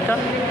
आया था।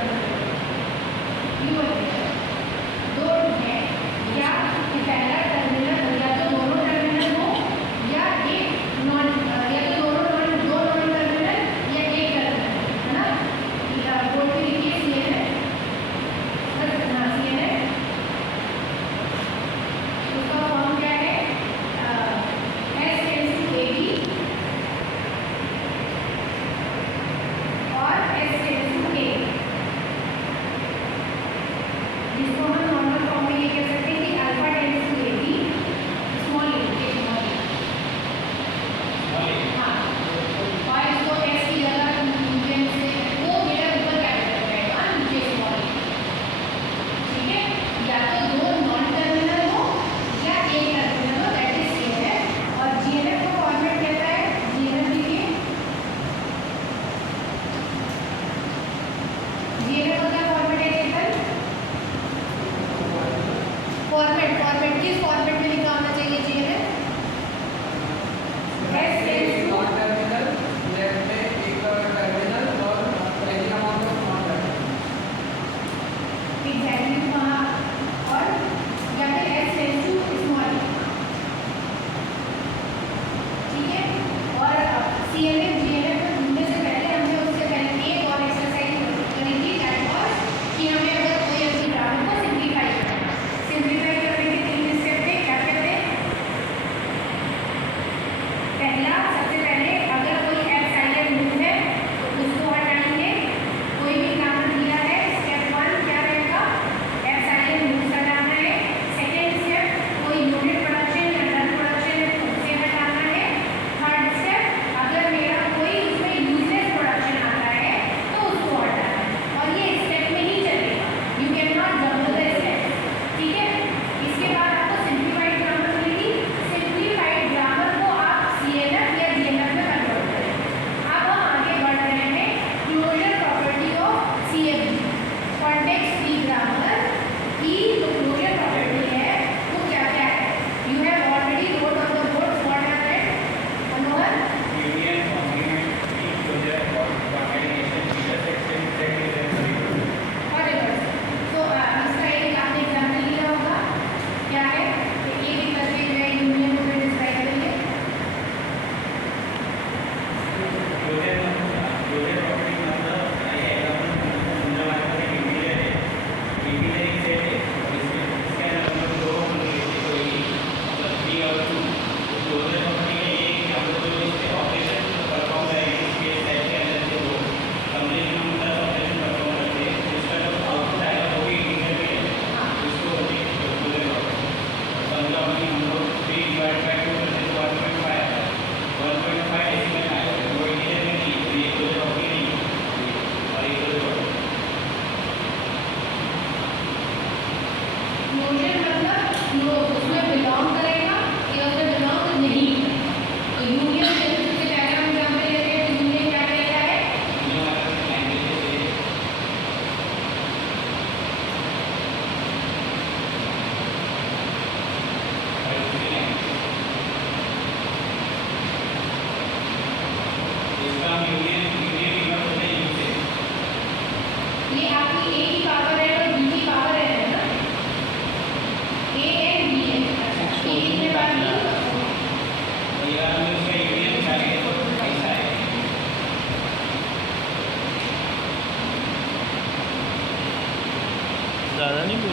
ज़्यादा नहीं बोल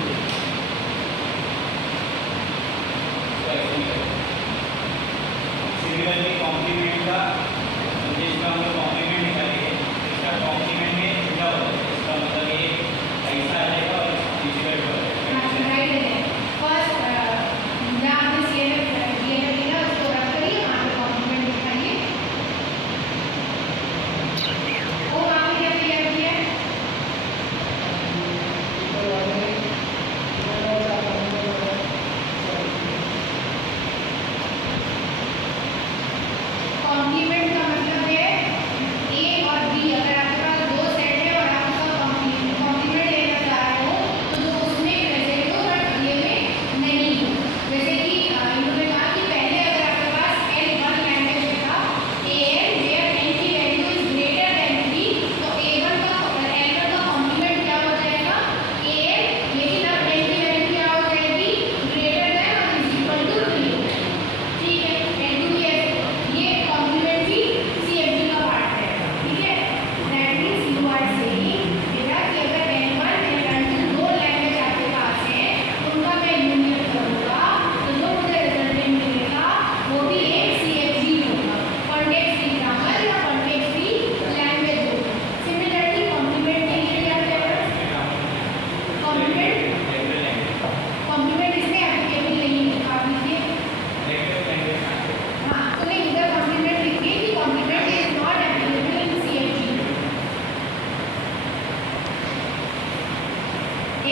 कॉम्प्लीमेंट का जिसका हम लोग कॉम्प्लीमेंट निकालेंगे, इसका कॉम्प्लीमेंट में क्या होगा, इसका मतलब ये ऐसा आ जाएगा और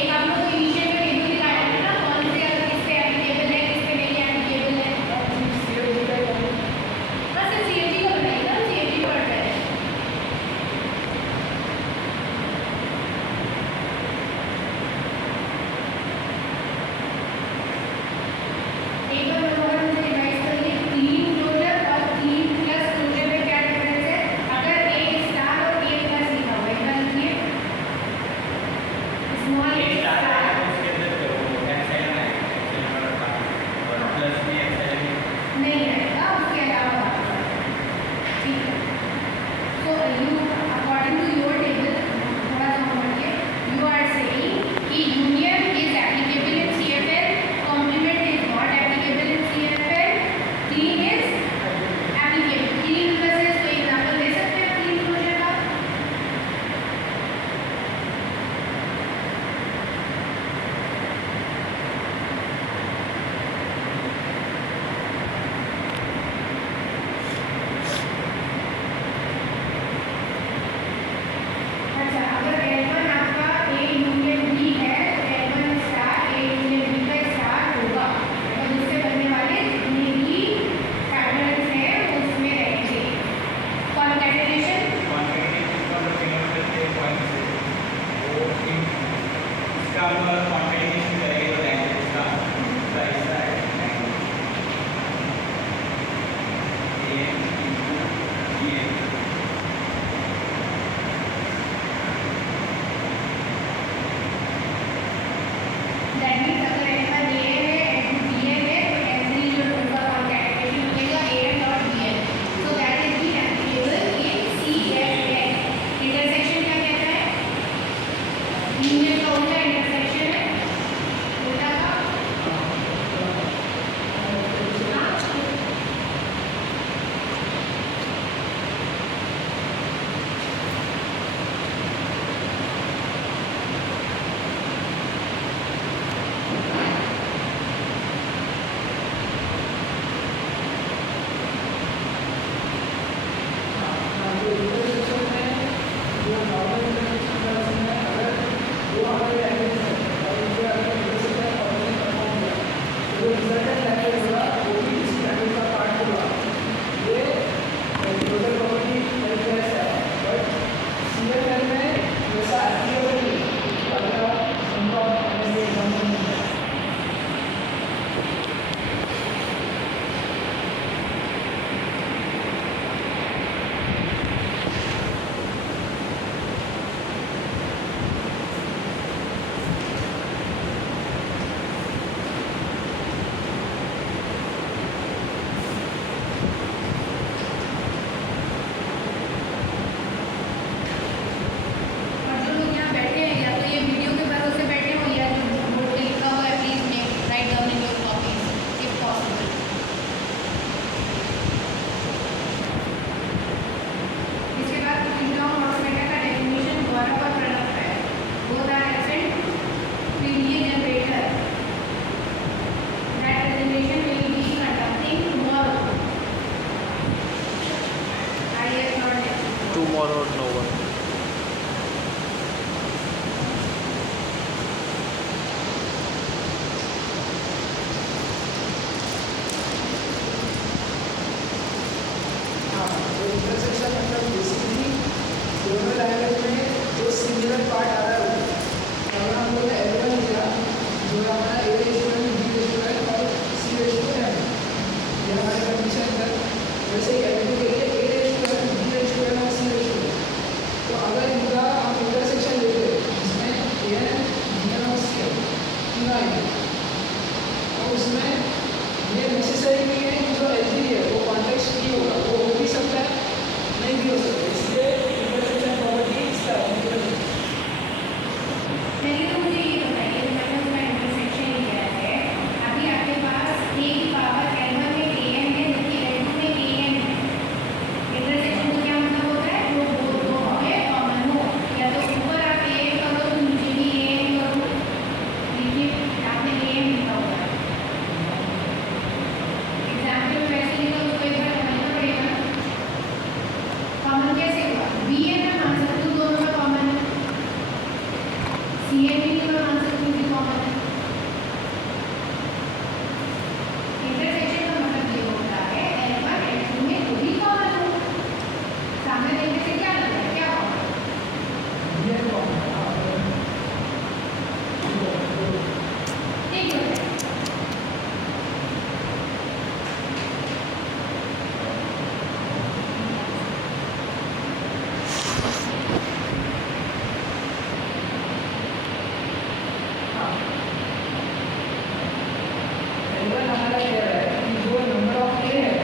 एक आप लोग को इनिशियल में टेबल दिखाया था ना, कौन से अगर किस पे एप्लीकेबल है, किस पे नहीं एप्लीकेबल है। बस सीएफडी का बनाइएगा, सीएफडी पढ़ रहे हैं। एक बार दोबारा मुझे रिवाइज करिए, क्लीन क्लोजर और क्लीन प्लस क्लोजर में क्या डिफरेंस है। अगर ए स्टार और ए प्लस लिखा हुआ है, एक बार लिखिए, स्मॉल ए स्टार नहीं रहेगा, उसके अलावा ठीक है। So you according to your table, थोड़ा सा पढ़िए, you are saying कि union is applicable in CFL, complement is not applicable in CFL, clean is applicable. Clean versus कोई एग्जांपल दे सकते हैं clean क्लोजर का? अच्छा, अगर L1 आपका A यूनियन B है, तो L1 star A union B का स्टार होगा, और उससे बनने वाले जितने भी पैटर्न्स हैं वो उसमें रहेंगे। कॉन्कैटिनेशन दैट मीन्स अगर L1 A है, L2 B है, तो L3 जो होगा कॉन्कैटिनेशन होगा AM dot BN, so that is be applicable in CFL। Intersection क्या कहता है? यूनियन का उल्टा इंटरसेक्शन है, उल्टा का और जो लोग यहाँ बैठे हैं, या तो ये वीडियो के भरोसे बैठे हो, या जो बोर्ड पे लिखा हुआ है please make write down in your copies if possible. इसके बाद इनकम ऑटोमेटा का डेफिनेशन गौरव और प्रणव है, both are absent, PDA generator that presentation will be conducting tomorrow. I am not Tomorrow, no one. Intersection मतलब बेसिकली दोनों लैंग्वेज में जो सिमिलर पार्ट आ रहा है, अगर हम लोग ने L1 लिया जो हमारा A रेशियो है, B रेशियो है और C रेशियो है, ये हमारे कंडीशन है। वैसे ही L2 के लिए A रेशियो है, B रेशियो है और C रेशियो है। तो अगर इनका हम इंटरसेक्शन लेते हैं जिसमें AN, BN और CN तीनों आएंगे, तो उसमें ये नेसेसरी नहीं है कि जो L3 है वो कॉन्टेक्स्ट की होगा, वो हो भी सकता है, नहीं भी हो सकता है, इसलिए इंटरसेक्शन प्रॉपर्टी इसका applicable है। पहले तो मुझे ये बताइए, मैंने उसका इंटरसेक्शन लिया है, अभी आपके पास A की पावर L1 में AN है, जबकि L2 में AN है। इंटरसेक्शन को क्या मतलब होता है? जो दो हमें कॉमन हो, या तो ऊपर आप AN करो तो नीचे भी AN करो। देखिए आपने AN लिखा हुआ है, एग्जाम्पल में वैसे लिखा, उसको एक बार समझना पड़ेगा ना। कॉमन कैसे हुआ? BN में मान सकते हो दोनों में कॉमन है, CN भी नहीं मान सकते कॉमन है। इंटरसेक्शन का मतलब ये होता है L1 L2 में कोई भी कॉमन हो। सामने देखने से क्या लगता है, क्या कॉमन ये कौन है? ठीक है। L1 हमारा क्या है कि जो नंबर ऑफ ए है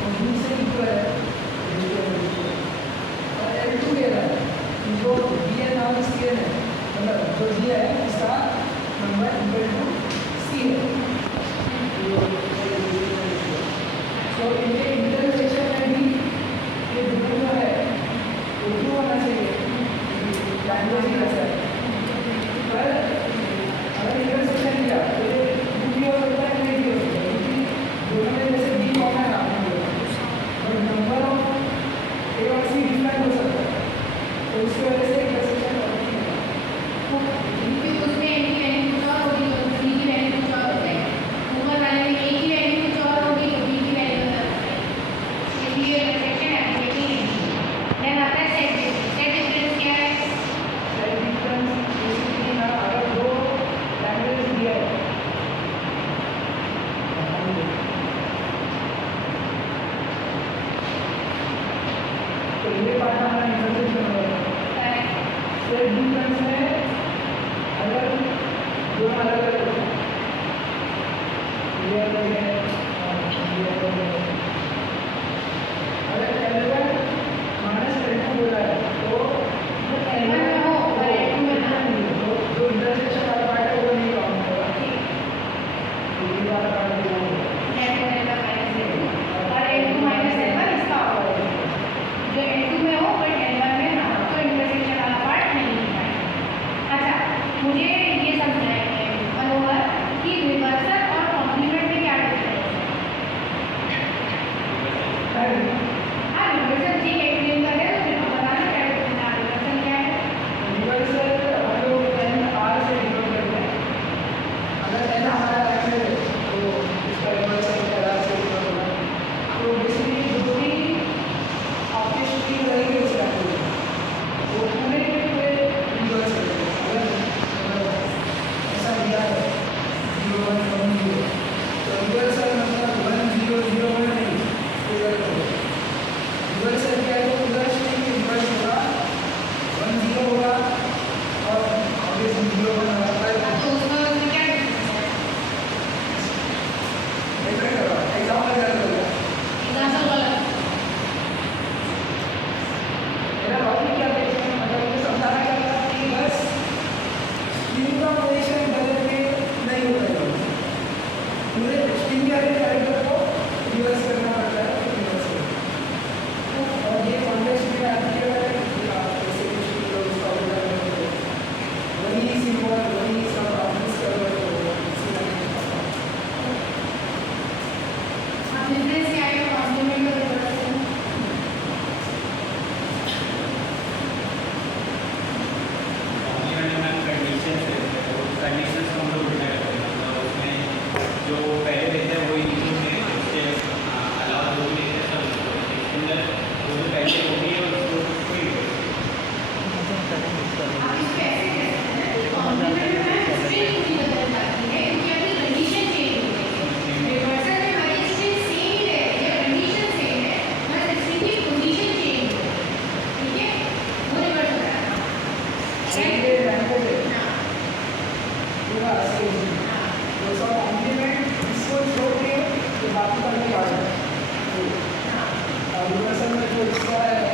वो बी से इक्वल है, और L2 कह रहा है कि जो बी है नाम सी है, मतलब जो दिया है उसका नंबर इक्वल टू सी है। तो इनके इंटरसेक्शन में भी ये दोनों जो है वो ट्रू होना चाहिए, लैंग्वेज ही वैसा है। पर अगर इंटरसेक्शन किया तो ये ट्रू भी हो सकता है, नहीं भी हो सकता है, क्योंकि दोनों में जैसे बी कॉमन है आपने बोला, और नंबर ऑफ ए और सी डिफरेंट हो सकता है, तो उसकी वजह से इंटरसेक्शन नहीं होगा। क्योंकि उसमें ए की वैल्यू कुछ और होगी तो बी की वैल्यू कुछ और हो जाएगी। ऊपर वाले में ए की वैल्यू कुछ और होगी तो बी की वैल्यू अलग हो जाएगी। इसलिए इंटरसेक्शन एप्लीकेबल नहीं। देन आता है सेट डिफरेंस। सेट डिफरेंस क्या है? सेट डिफरेंस बेसिकली ना, अगर दो लैंग्वेज दिया है तो ये पार्ट हमारा इंटरसेक्शन होगा। सेट डिफरेंस में अगर दोनों अलग अलग हो, ये अलग है और ये अलग है, अगर L1 माइनस L2 बोला है तो L1 में हो और L2 में ना हो। तो जो इंटरसेक्शन वाला पार्ट है वो नहीं काउंट होगा, तो ये वाला पार्ट भी काउंट होगा। L1 L1 माइनस L2 और L2 माइनस L1 इसका होगा। जो L2 में हो बट L1 में ना हो तो इंटरसेक्शन वाला पार्ट नहीं होगा। अच्छा, मुझे ये समझाएंगे मनोहर कि रिवर्सल और कॉम्प्लीमेंट में क्या डिफरेंस है? हाँ, रिवर्सल ठीक है, एक्सप्लेन कर रहे हो, फिर हम बताना क्या डिफरेंस है। रिवर्सल क्या है? रिवर्सल हम लोग n r से डिनोट करते हैं। अगर n हमारा लैंग्वेज है तो इसका रिवर्सल r से डिनोट होगा। तो बेसिकली जो भी आपकी स्ट्रिंग रहेगी उस लैंग्वेज में वो पूरे के पूरे रिवर्स करेंगे। अगर ऐसा दिया है 0 1 1 0 तो रिवर्सल मतलब 1 0 0 1 नहीं, रिवर्सल क्या है, तो पूरा स्ट्रिंग रिवर्स होगा, 1 0 होगा और ऑब्वियसली 0 1 होगा। तो उसमें क्या डिफरेंस है? डिफरेंट होगा, एग्जांपल कर दो। एग्जाम्पल वाला मेरा लॉजिक क्या है इसमें, मतलब मुझे समझाना क्या था कि बस स्ट्रिंग का पोजीशन बदल के नहीं होता है, पूरे स्ट्रिंग के हर कैरेक्टर को रिवर्स करना पड़ता है, तो रिवर्स करें। और ये कॉन्टेक्स्ट में एप्लीकेबल है कि आप जैसे कुछ भी लोग उसका उल्टा करेंगे तो वही सिंबल वही सब आप यूज कर रहे हो, इसी लैंग्वेज का। आप डिफरेंस क्या है कॉम्प्लीमेंट और रिवर्सल में? कॉम्प्लीमेंट में कंडीशन से कंडीशन हम लोग उल्टा करते हैं, मतलब उसमें जो पहले देते हैं वही नीचे में उसके अलावा जो भी देते हैं सब उसके अंदर वो जो पहले होती है उसको कोई आप इसको ऐसे कह सकते हैं कि कॉम्प्लीमेंट में स्ट्रिंग भी बदल जाती है क्योंकि आपकी कंडीशन चेंज हो गई है। रिवर्सल में हमारी स्ट्रिंग सेम ही रहती है, कंडीशन सेम है, बस स्ट्रिंग की पोजीशन चेंज हो गई है। ठीक है, वो रिवर्स हो रहा है। ये लैंग्वेज है हाँ पूरा सेम, हाँ तो सब कॉम्प्लीमेंट इसको छोड़ के तो बाकी का नहीं आ जाए। हाँ और रिवर्सल में जो इसका है